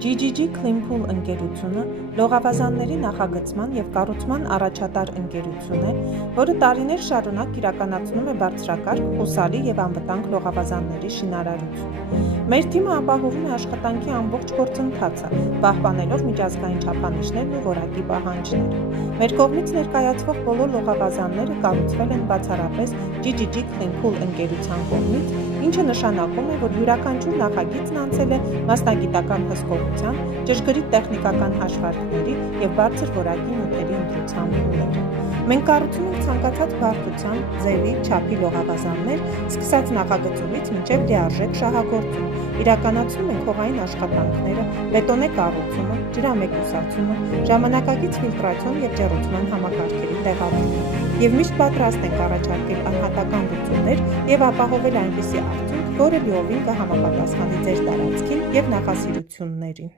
GGG Cleanpool ընկերությունը լողավազանների նախագծման և կառուցման առաջատար ընկերություն է, որը տարիներ շարունակ իրականացնում է բարձրակարգ, հուսալի և անվտանգ լողավազանների շինարարություն։ Մեր թիմը ապահովում է աշխատանքի ամբողջ գործընթացը, պահպանելով միջազգային չափանիշներն ու որակի պահանջները։ Մեր կողմից ներկայացվող բոլոր լողավազանները կառուցվել են բացառապես GGG Cleanpool ընկերության կողմից, ինչը նշանակում է, որ յուրաքանչյուր նախագիծն անցել է մասնագիտական հսկողության, ճշգրիտ տեխնիկական հաշվարկների և բարձր որակի նյութերի ընտրության փուլեր։ Մենք կառուցում ենք ցանկացած բարդության, ձևի, չափի լողավազաններ, սկսած նախագծումից մինչև լիարժեք շահագործում։ Իրականացնում ենք հողային աշխատանքները, բետոնե կառուցումը, ջրամեկուսացումը, ժամանակակից ֆիլտրացիոն և ջեռուցման համակարգերի տեղադրումը և միշտ պատրաստ ենք առաջարկել անհատական լուծումներ և ապահովել այնպիսի արդյունք, որը լիովին կհամապատասխանի ձեր տարածքին և նախասիրություններին։